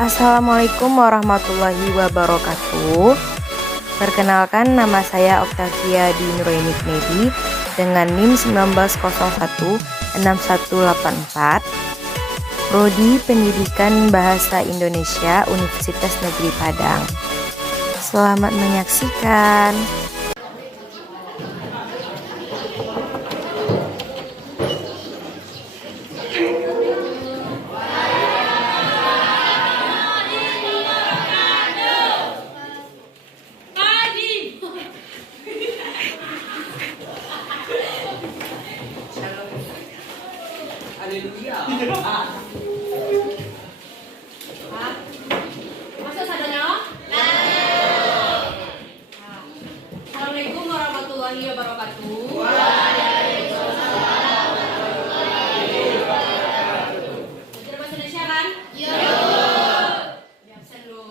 Assalamualaikum warahmatullahi wabarakatuh. Perkenalkan, nama saya Octavia di Nuraini Kennedy dengan NIM 19016184, Prodi Pendidikan Bahasa Indonesia Universitas Negeri Padang. Selamat menyaksikan. Masuk sadanya? Assalamualaikum warahmatullahi wabarakatuh. Belajar bahasa Indonesia kan? Iya. Absen lu.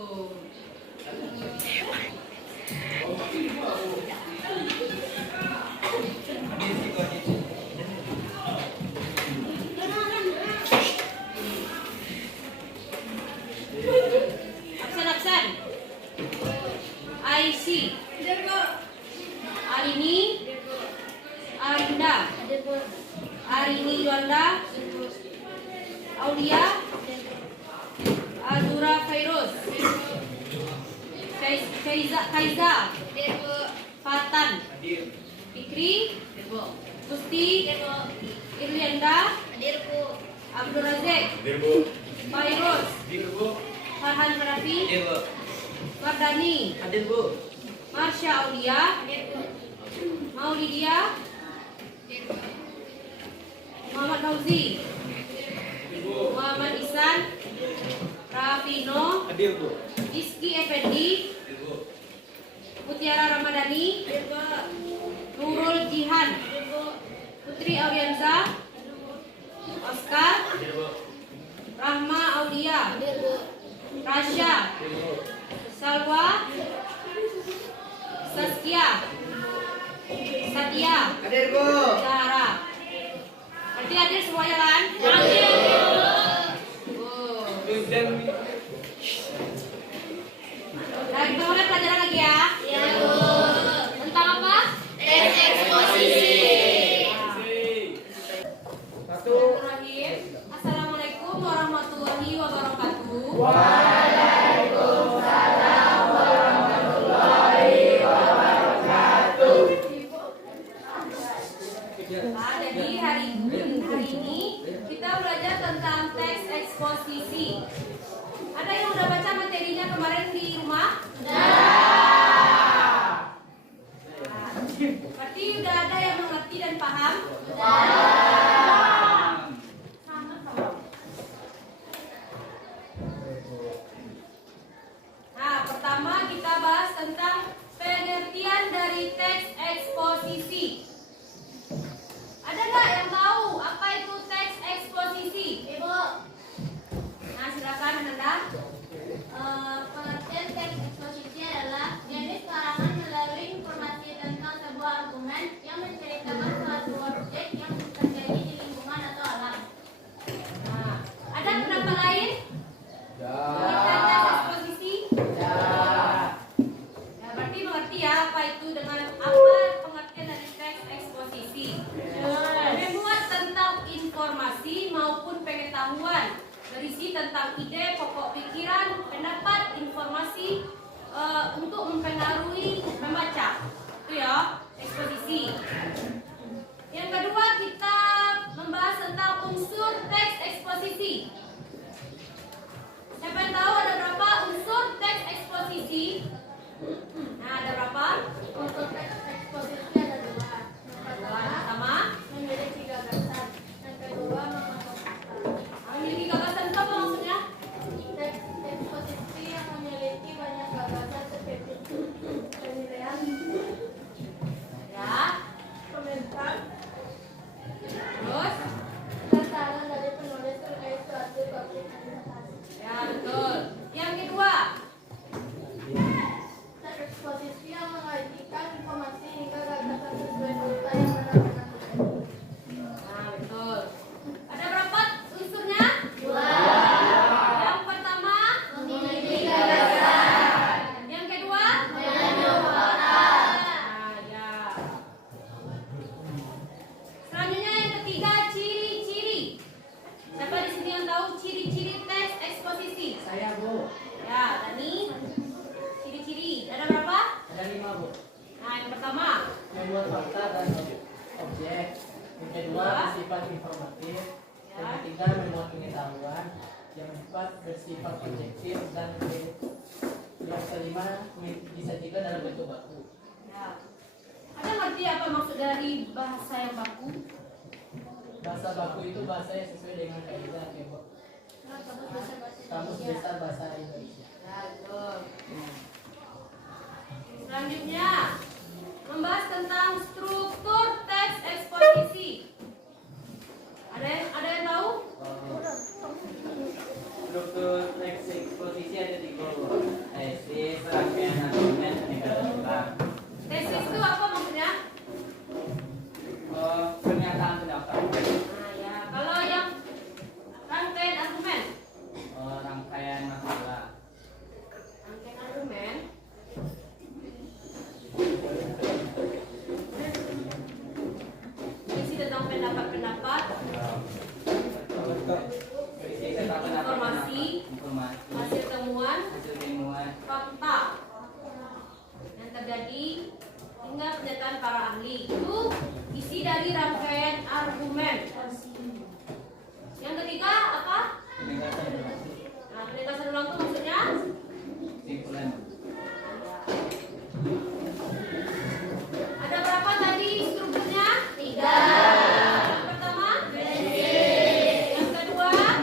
Absen. IC. Arini. Arinda. Arini Yuanda. Aulia. Azura Fairuz. Kaiza. Fatan. Fikri. Gusti. Irlianda. Abdul Razak. Fairuz. Farhan Rafi. Wardani. Marsha Aulia. Maulidia. Muhammad Fauzi. Muhammad Ihsan. Rafino. Iski Effendi. Mutiara Ramadhani. Nurul Jihan. Putri Aulianza. Oscar. Rahma Aulia. Rasya. Salwa. Saskia. Sadia. Zahra. Berarti hadir semuanya kan? Oh. Nah, kita mulai pelajaran lagi ya. Tentang apa? Bismillahirrahmanirrahim. Assalamualaikum warahmatullahi wabarakatuh. Nah, jadi hari ini kita belajar tentang teks eksposisi. Ada yang udah baca materinya kemarin di rumah? Berarti udah ada yang mengerti dan paham? Nah, pertama kita bahas tentang pengertian dari teks eksposisi. Ada nggak yang tahu apa itu teks eksposisi? Ibu. Nah, silakan Anda. Pengertian teks eksposisi adalah bersifat informatif. Yang Ya. ketiga memuat pengetahuan. Yang keempat bersifat objektif dan yang kelima disajikan dalam bentuk baku. Ya. Ada ngerti apa maksud dari bahasa yang baku? Bahasa baku itu bahasa yang sesuai dengan kaidah Kamus Besar Bahasa Indonesia. Ya, betul. Selanjutnya membahas tentang struktur teks eksposisi. Ada yang tahu? Struktur teks eksposisi ada tiga, tesis, serangkaian argumen, aneka tentang Tesis itu apa maksudnya? pernyataan pendapat, Nah, ya. Kalau yang rangkaian argumen, rangkaian masalah, rangkaian argumen. Isi tentang pendapat-pendapat, berisi tentang Informasi. informasi, hasil temuan, hasil temuan, fakta yang terjadi hingga pernyataan para ahli. Itu isi dari rangkaian argumen. Yang ketiga apa? penegasan informasi, Nah, penegasan ulang itu maksudnya kesimpulan. ada berapa tadi strukturnya? 3. Yang pertama, yang kedua, yang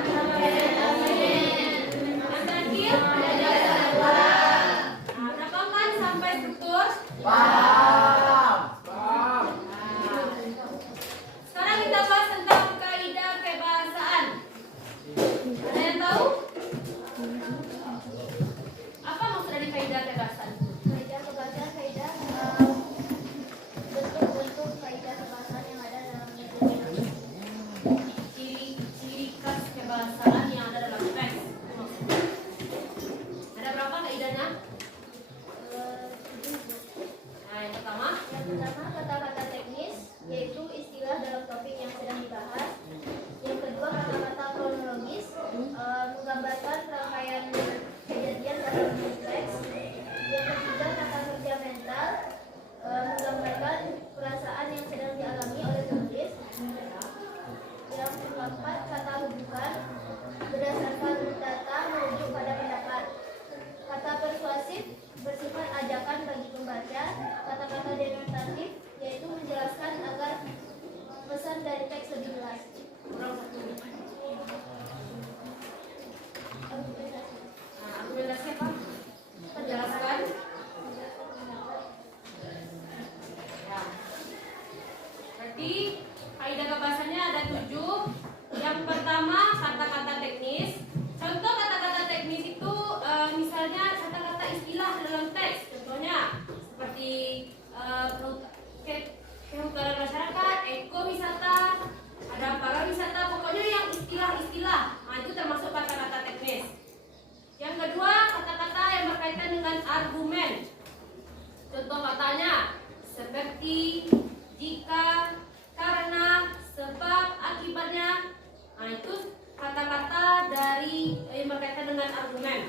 terakhir. Nah, berapa kan sampai struktur? Sekarang kita bahas tentang kaidah kebahasaan. Ada yang tahu? Apa maksud dari kaidah kebahasaan? Kaidah kebahasaan kaidah bentuk-bentuk kaidah kebahasaan yang ada dalam teks. Ciri khas kebahasaan yang ada dalam teks. Itu maksudnya. Ada berapa kaidahnya? Nah, yang pertama, Yang pertama kata-kata teknis, yaitu istilah dalam topik yang sedang dibahas. Yang kedua kata-kata kronologis, menggambarkan rangkaian kejadian dalam teks. Yang ketiga kata kerja mental, menggambarkan perasaan yang sedang dialami oleh penulis. Yang keempat kata rujukan, berdasarkan data merujuk pada pendapat. Kata persuasif bersifat ajakan bagi pembaca. Kata-kata denotatif yaitu menjelaskan agar pesan dari teks lebih jelas. kurang satu. Argumentasi. Nah, argumentasi apa? Menjelaskan. Ya. Berarti kaidah kebahasannya ada 7. Yang pertama kata-kata teknis. Contoh kata-kata teknis itu misalnya kata-kata istilah dalam teks. Contohnya seperti kehutanan masyarakat, ekowisata, ada pariwisata, pokoknya yang istilah-istilah. Nah, itu termasuk kata-kata teknis. Yang kedua, kata-kata yang berkaitan dengan argumen. Contoh katanya seperti, jika, karena, sebab, akibatnya. Nah, itu kata-kata dari yang berkaitan dengan argumen.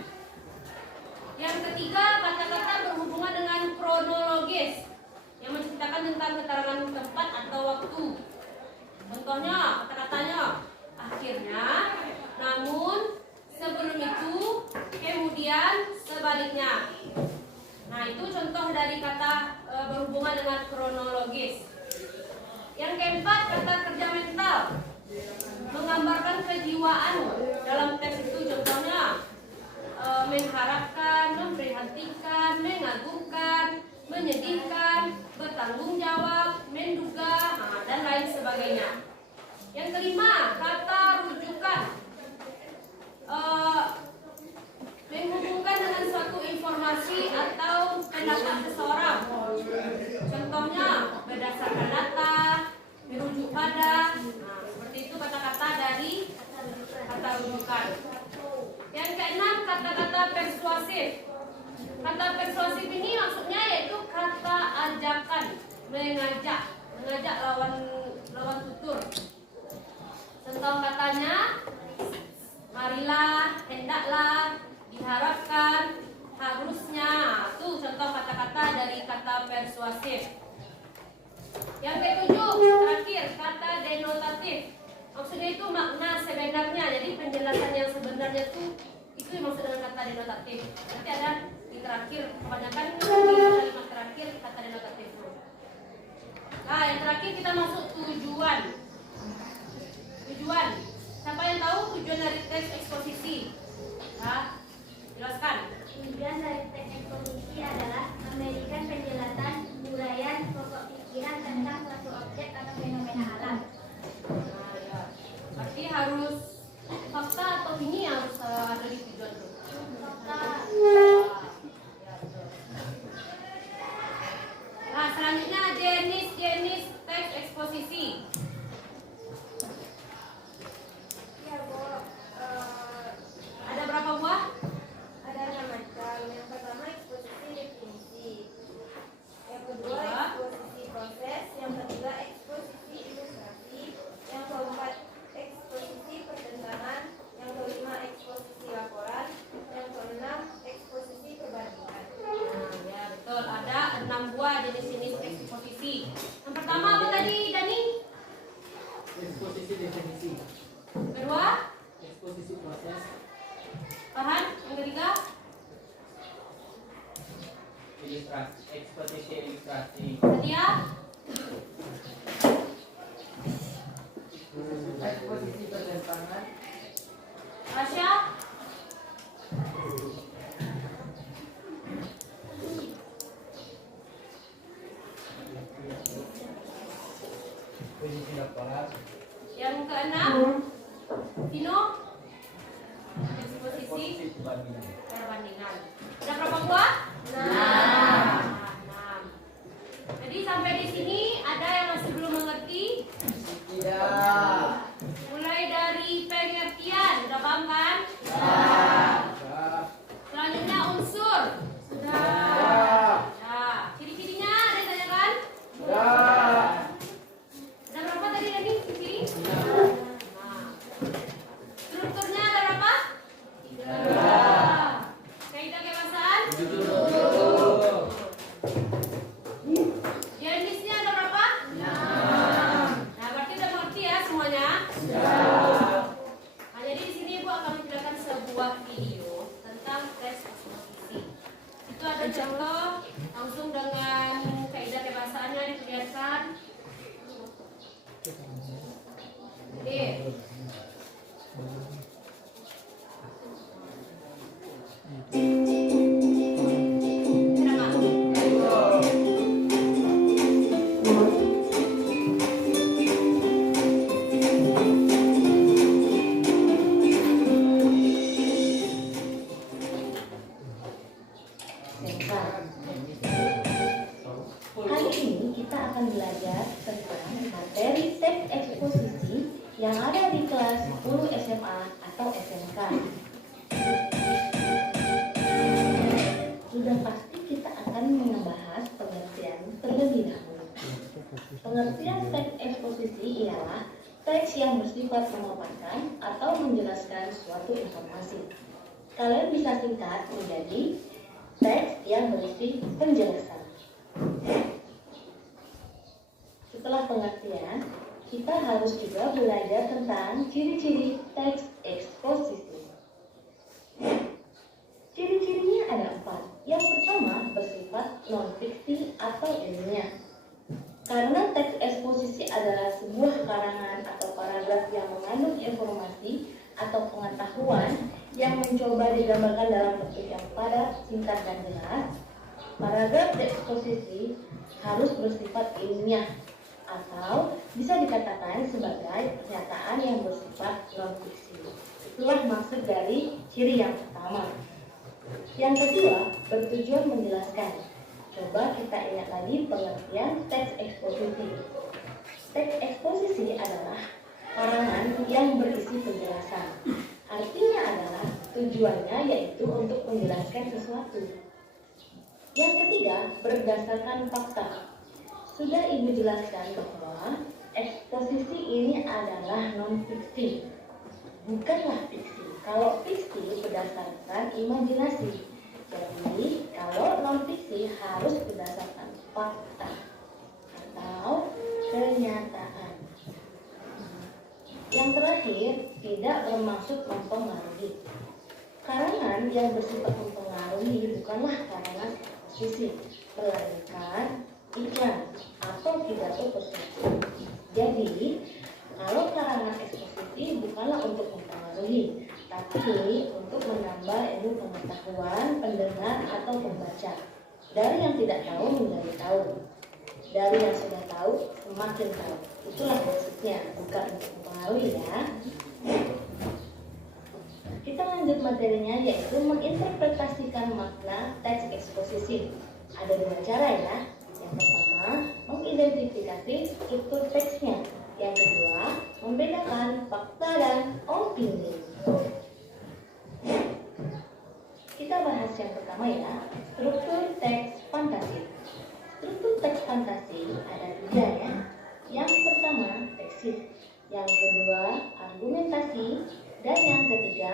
Yang ketiga, kata-kata berhubungan dengan kronologis yang menceritakan tentang keterangan tempat atau waktu. Contohnya, kata-katanya akhirnya, namun, sebelum itu, kemudian, sebaliknya. Nah, itu contoh dari kata berhubungan dengan kronologis. Yang keempat, kata kerja mental menggambarkan kejiwaan dalam teks itu. Contohnya mengharapkan, memprihatinkan, mengagumkan, menyedihkan, bertanggung jawab, menduga, dan lain sebagainya. Yang kelima, kata rujukan menghubungkan dengan suatu informasi atau pendapat seseorang. Contohnya berdasarkan data, merujuk pada. Nah, seperti itu kata-kata dari kata rujukan. Yang keenam, kata-kata persuasif. Kata persuasif ini maksudnya yaitu kata ajakan, mengajak lawan tutur. Contoh katanya, marilah, hendaklah, diharapkan, harusnya. Itu contoh kata-kata dari kata persuasif. Yang ketujuh, terakhir, kata denotatif. Maksudnya itu makna sebenarnya. Jadi penjelasan yang sebenarnya itu yang maksud dengan kata denotatif. Nanti ada di terakhir, kebanyakan di kalimat terakhir kata denotatif itu. Nah, yang terakhir kita masuk tujuan. Tujuan. Siapa yang tahu tujuan dari teks eksposisi? Nah, jelaskan. Tujuan dari teks eksposisi adalah memberikan penjelasan, uraian, pokok pikiran tentang suatu objek atau fenomena alam. Nah, ya. Berarti harus fakta atau ini harus ada di tujuan itu. Fakta. Ya, betul. Nah, selanjutnya jenis teks eksposisi. Ya, Bu. Ada berapa buah? Ada 6 macam. Yang pertama eksposisi definisi. Yang kedua Kedua. eksposisi proses. Yang ketiga eksposisi ilustrasi. Yang keempat eksposisi pertentangan. Yang kelima eksposisi laporan. Yang keenam eksposisi perbandingan. Nah, ya betul. Ada 6 buah jenis-jenis eksposisi. Yang pertama apa tadi, Dani? Eksposisi definisi, Kedua, eksposisi proses, Farhan. Yang ketiga, Ilustrasi, eksposisi ilustrasi. Nadia. eksposisi pertentangan, Rasya. eksposisi laporan, Yang keenam, Vino. Eksposisi Perbandingan. perbandingan. Ada berapa buah? 6. Jadi sampai di sini ada yang masih belum mengerti? tidak, Mulai dari pengertian, udah paham kan? tidak, Selanjutnya unsur. tidak, Nah, ciri-cirinya ada yang tanyakan? tidak, Ada berapa tadi Dani? Ciri? Nah. Strukturnya ada berapa? 3. Kaidah kebahasaan? Jenisnya ada berapa? 6. Nah, berarti udah mengerti ya semuanya? Nah, jadi di sini Ibu akan memperlihatkan sebuah video tentang teks eksposisi. Itu ada contoh langsung dengan kaidah kebahasaannya diperlihatkan. Oke. Kenapa? Kali ini kita akan belajar tentang materi teks eksposisi yang ada di kelas 10 SMA atau SMK. Sudah pasti kita akan membahas pengertian terlebih dahulu. Pengertian teks eksposisi ialah teks yang bersifat memaparkan atau menjelaskan suatu informasi. Kalian bisa singkat menjadi teks yang berisi penjelasan. Setelah pengertian, kita harus juga belajar tentang ciri-ciri teks eksposisi. Ciri-cirinya ada 4. Yang pertama bersifat non-fiksi atau ilmiah. Karena teks eksposisi adalah sebuah karangan atau paragraf yang mengandung informasi atau pengetahuan yang mencoba digambarkan dalam bentuk yang padat, singkat, dan jelas, paragraf eksposisi harus bersifat ilmiah atau bisa dikatakan sebagai pernyataan yang bersifat non-fiksi. Itulah maksud dari ciri yang pertama. Yang kedua, bertujuan menjelaskan. Coba kita ingat lagi pengertian teks eksposisi. Teks eksposisi adalah karangan yang berisi penjelasan. Artinya adalah tujuannya yaitu untuk menjelaskan sesuatu. Yang ketiga, berdasarkan fakta. Sudah Ibu jelaskan bahwa eksposisi ini adalah non-fiksi, bukanlah fiksi. Kalau fiksi berdasarkan imajinasi, jadi kalau non-fiksi harus berdasarkan fakta atau kenyataan. Yang terakhir, tidak bermaksud mempengaruhi. Karangan yang bersifat mempengaruhi bukanlah karangan eksposisi, melainkan iklan atau pidato persuasif. Jadi, kalau karangan eksposisi bukanlah untuk mempengaruhi, tapi untuk menambah ilmu pengetahuan pendengar atau pembaca. Dari yang tidak tahu menjadi tahu, dari yang sudah tahu semakin tahu. Itulah maksudnya, bukan untuk mempengaruhi ya. Kita lanjut materinya, yaitu menginterpretasikan makna teks eksposisi. Ada dua cara ya. Yang pertama, mengidentifikasi struktur teksnya. Yang kedua, membedakan fakta dan opini. Kita bahas yang pertama ya, struktur teks fantasi. Struktur teks fantasi ada tiga ya. Yang pertama, teksis. Yang kedua, argumentasi. Dan yang ketiga,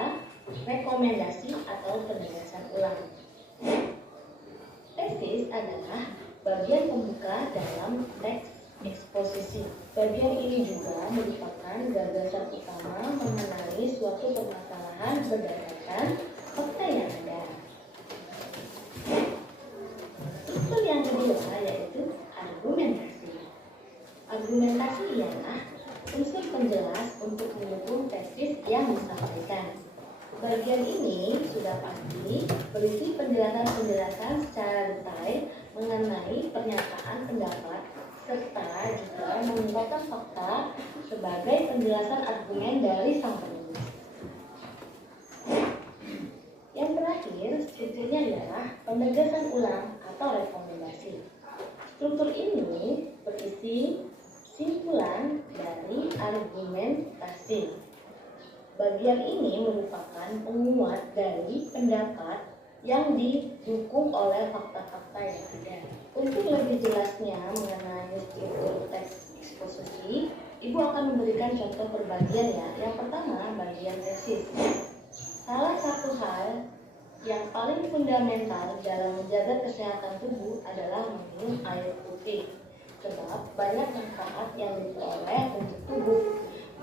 rekomendasi atau penegasan ulang. Teksis adalah bagian pembuka dalam teks eksposisi. Bagian ini juga merupakan gagasan utama mengenai suatu permasalahan berdasarkan fakta yang ada. Struktur yang kedua yaitu argumentasi. Argumentasi ialah unsur penjelas untuk mendukung tesis yang disampaikan. Bagian ini sudah pasti berisi penjelasan-penjelasan secara detail mengenai pernyataan pendapat serta juga mengungkapkan fakta sebagai penjelasan argumen dari sang penulis. Yang terakhir, strukturnya adalah penegasan ulang atau rekomendasi. Struktur ini berisi simpulan dari argumentasi. Bagian ini merupakan penguat dari pendapat yang didukung oleh fakta-fakta yang ada. Untuk lebih jelasnya mengenai struktur teks eksposisi, Ibu akan memberikan contoh per bagian ya. Yang pertama, bagian tesis. Salah satu hal yang paling fundamental dalam menjaga kesehatan tubuh adalah minum air putih. Sebab banyak manfaat yang diperoleh untuk tubuh.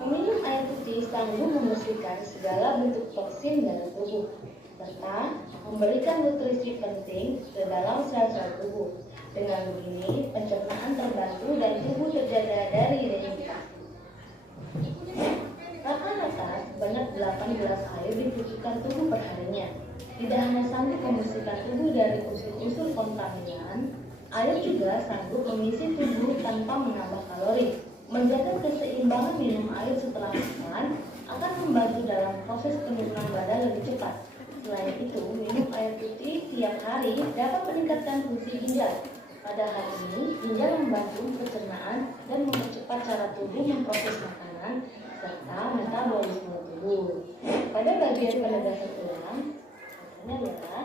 Meminum air putih sanggup membersihkan segala bentuk toksin dalam tubuh, serta memberikan nutrisi penting ke dalam sel-sel tubuh. Dengan begini, pencernaan terbantu dan tubuh terjaga dari dehidrasi. Rata-rata sebanyak 8 gelas air dibutuhkan tubuh perharinya. Tidak hanya sanggup membersihkan tubuh dari unsur-unsur kontaminan, air juga sanggup mengisi tubuh tanpa menambah kalori. Menjaga keseimbangan minum air setelah makan akan membantu dalam proses penurunan badan lebih cepat. Selain itu, minum air putih tiap hari dapat meningkatkan fungsi ginjal. Pada hal ini, ginjal membantu pencernaan dan mempercepat cara tubuh memproses makanan serta metabolisme tubuh. Pada bagian penegasan ulang, contohnya adalah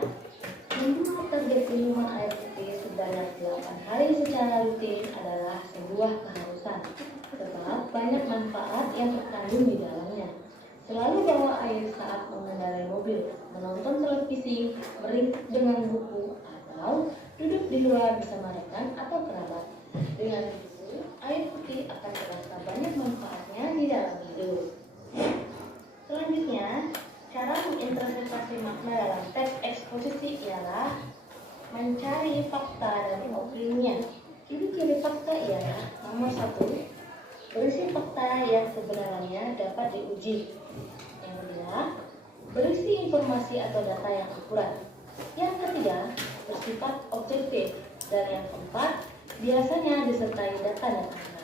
membuat target minuman air putih sebanyak 8 hari secara rutin adalah sebuah keharusan. Sebab banyak manfaat yang terkandung di dalamnya. Selalu bawa air saat mengendarai mobil, menonton televisi, meringkuk dengan buku, atau duduk di luar bersama rekan atau kerabat. Dengan begitu, air putih akan terasa banyak manfaatnya di dalam hidup. Selanjutnya, cara menginterpretasi makna dalam teks eksposisi ialah mencari fakta dan opininya. Ciri-ciri fakta ialah nomor 1, berisi fakta yang sebenarnya dapat diuji. Yang kedua, berisi informasi atau data yang akurat. Yang ketiga, bersifat objektif. Dan yang keempat, biasanya disertai data dan angka.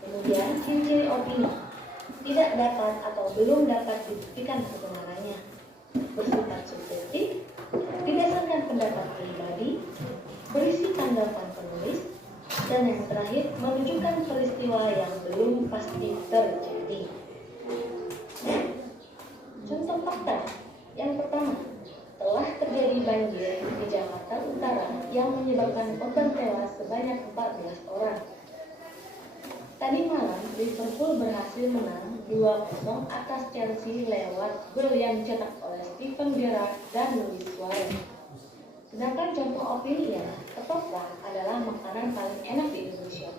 Kemudian, ciri-ciri opini. Tidak dapat atau belum dapat dibuktikan kebenarannya. Bersifat subjektif, didasarkan pendapat pribadi, berisi tanggapan penulis, dan yang terakhir, menunjukkan peristiwa yang belum pasti terjadi. Contoh fakta. Yang pertama, telah terjadi banjir di Jakarta Utara yang menyebabkan korban tewas sebanyak 14 orang. Tadi malam, Liverpool berhasil menang 2-0 atas Chelsea lewat gol yang dicetak oleh Steven Gerrard dan Luis Suarez. Sedangkan contoh opini ialah ketoprak adalah makanan paling enak di Indonesia.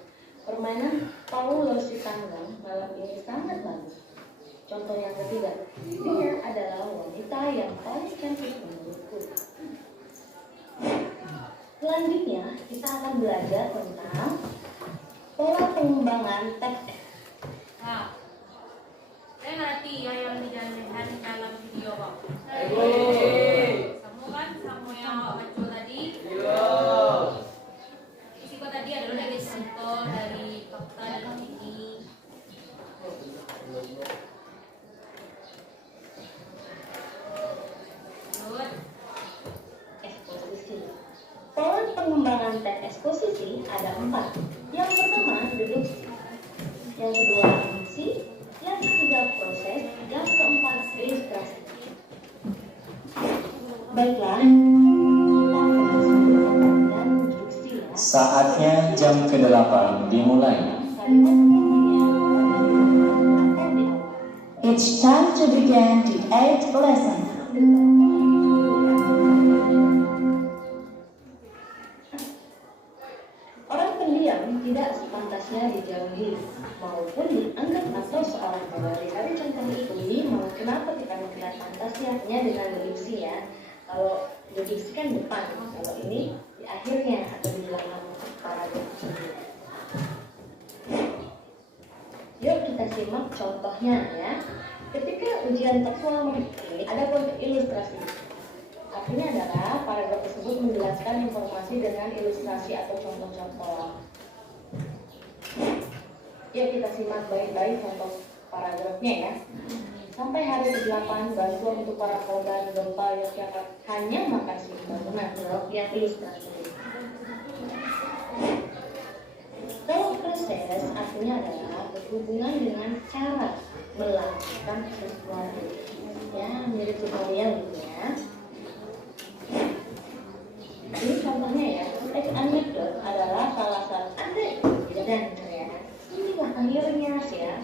Permainan Paulo Sitanggang malam ini sangat bagus. Contoh yang ketiga, dia adalah wanita yang paling cantik menurutku. Selanjutnya, kita akan belajar tentang pola pengembangan teks. Nah, saya ngerti yang dijalankan dalam video kok. Kamu kan sama yang baca tadi. Risiko tadi adalah dari contoh dari fakta dan ini. Lanjut. Eksposisi. Pola pengembangan teks eksposisi ada 4. Yang pertama, deduksi. Yang kedua, induksi. Yang ketiga, proses. Yang keempat, ilustrasi. Baiklah, kita dan deduksi ya. Saatnya jam ke-8 dimulai. Kalimat pertama akan diawali. It's time to begin the 8th lesson. Orang pendiam tidak sepantasnya dijauhi maupun dianggap atau seorang pegawai. Dari contoh ini, mau kenapa kita menggunakan pantasnya hanya dengan deduksi ya. Kalau deduksi kan depan, kalau ini di akhirnya atau di belakang paragraf tersebut. Yuk kita simak contohnya ya. Ketika ujian tekstual ini ada bentuk ilustrasi. Artinya adalah paragraf tersebut menjelaskan informasi dengan ilustrasi atau contoh-contoh. Yuk kita simak baik-baik contoh paragrafnya ya. Sampai hari ke-8, bantuan untuk para korban gempa Yogyakarta hanya makan siang bangunan. Yang ilustrasi. Kalau proses artinya adalah berhubungan dengan cara melakukan sesuatu. Ya, mirip tutorial gitu ya. Ini contohnya ya, teks anekdot adalah salah satu dan ya. Inilah akhirnya ya.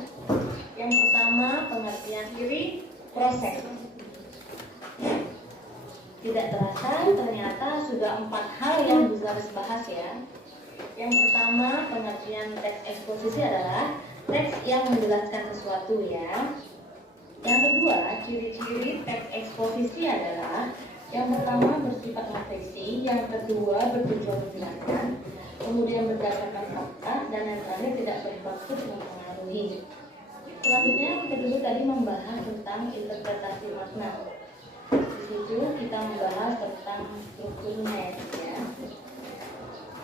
Yang pertama pengertian kiri proses. Tidak terasa ternyata sudah 4 hal yang bisa dibahas ya. Yang pertama pengertian teks eksposisi adalah teks yang menjelaskan sesuatu ya. Yang kedua ciri-ciri teks eksposisi adalah yang pertama bersifat materi, yang kedua bertujuan menjelaskan, kemudian berdasarkan fakta, dan yang terakhir tidak bermaksud mempengaruhi. Selanjutnya kita dulu tadi membahas tentang interpretasi makna. Di situ kita membahas tentang strukturnya ya.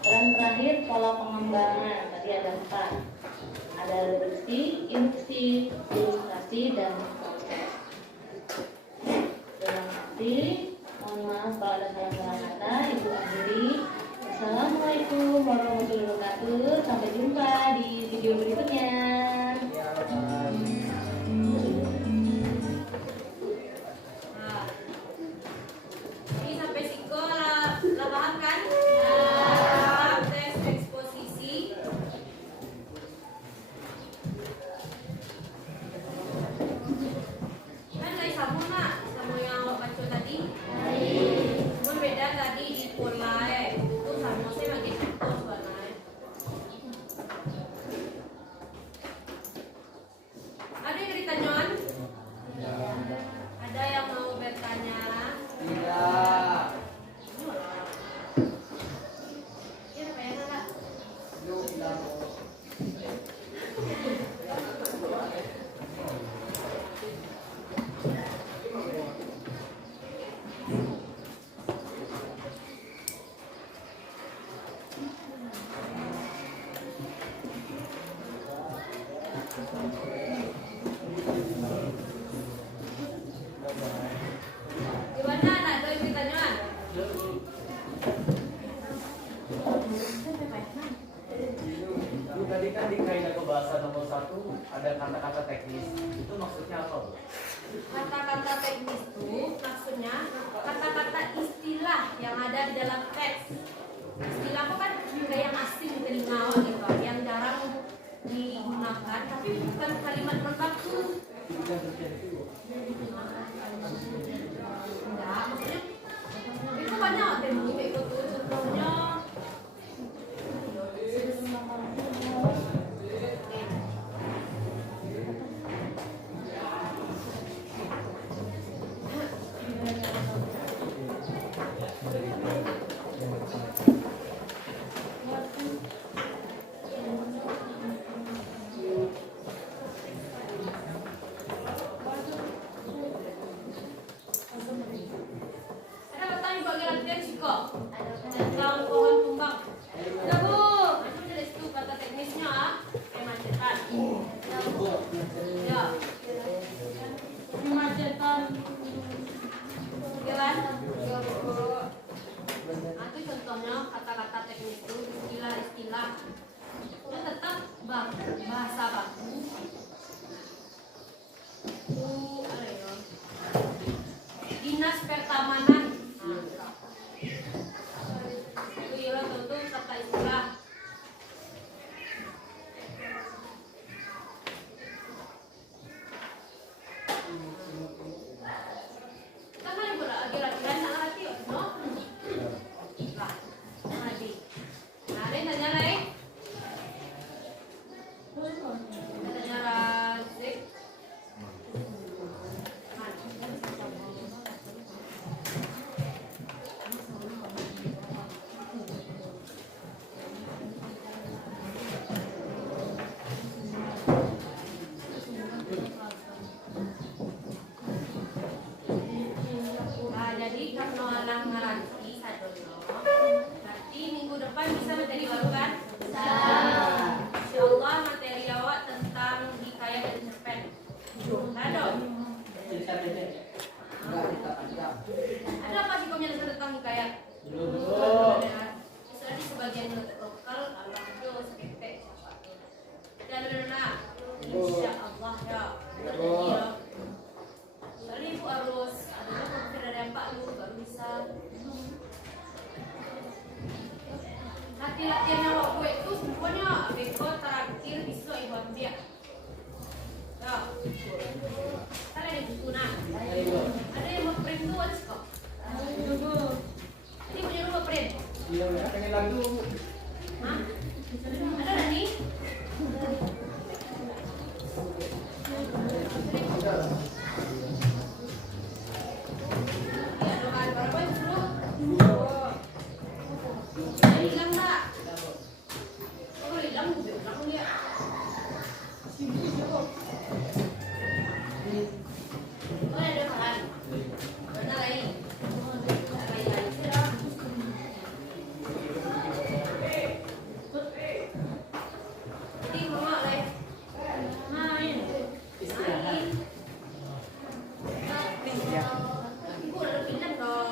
Dan terakhir pola pengembangan tadi ada 4. Ada deduksi, induksi, ilustrasi, dan proses. Terima kasih. Mohon maaf kalau ada salah-salah kata. Ibu akhiri. Assalamualaikum warahmatullahi wabarakatuh. Sampai jumpa di video berikutnya. Nah, ini sampai siko lah paham kan? Nah, teks eksposisi. Kan dari samu nak, samu yang awak baca tadi. Cuma beda tadi di pola itu samu saya bagi contoh sebenarnya. Ada yang ditanyakan? Ada yang mau bertanya? Tidak. Ya, apa yang ada? Gimana anak? Ada yang ditanyakan? Lu tadi kan di kaidah kebahasa nomor 1 ada kata-kata teknis. Itu maksudnya apa, Bu? Kata-kata teknis itu maksudnya kata-kata istilah yang ada di dalam teks. Istilah itu kan kayak yang asing telinga gitu, yang jarang digunakan, tapi bukan kalimat lengkap tuh. Enggak, maksudnya itu banyak teknik itu tuh contohnya. Allah ya. Iya. Kali ibu harus ada komputer dari Pak lu baru bisa. Latihan yang gue itu semuanya beko terakhir bisa ibu ambil. Ya. Kalian ada buku nah. Ada yang mau print tuh aja kok. Ini punya rumah print. Iya, pengen lagu. Hah? Ada nggak nih? Ya, doain berapa itu dulu? Ini hilang nggak? Oh, hilang gue bilang dia. Oh, ada kan? Benar lagi. Jadi mama lagi main. Ibu udah pindah dong.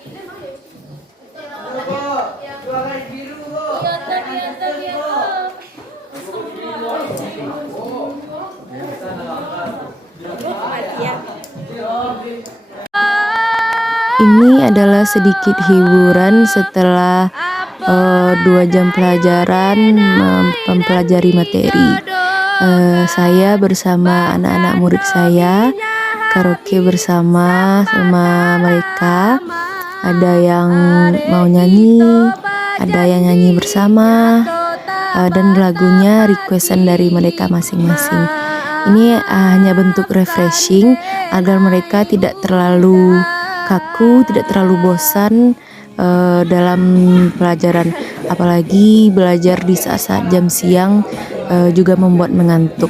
Pindah mau ya? Dua kali biru, Bu. Ini adalah sedikit hiburan setelah 2 jam pelajaran mempelajari materi. Saya bersama anak-anak murid saya karaoke bersama mereka. Ada yang mau nyanyi, ada yang nyanyi bersama, dan lagunya requestan dari mereka masing-masing. Ini hanya bentuk refreshing agar mereka tidak terlalu kaku, tidak terlalu bosan dalam pelajaran. Apalagi belajar di saat-saat jam siang juga membuat mengantuk.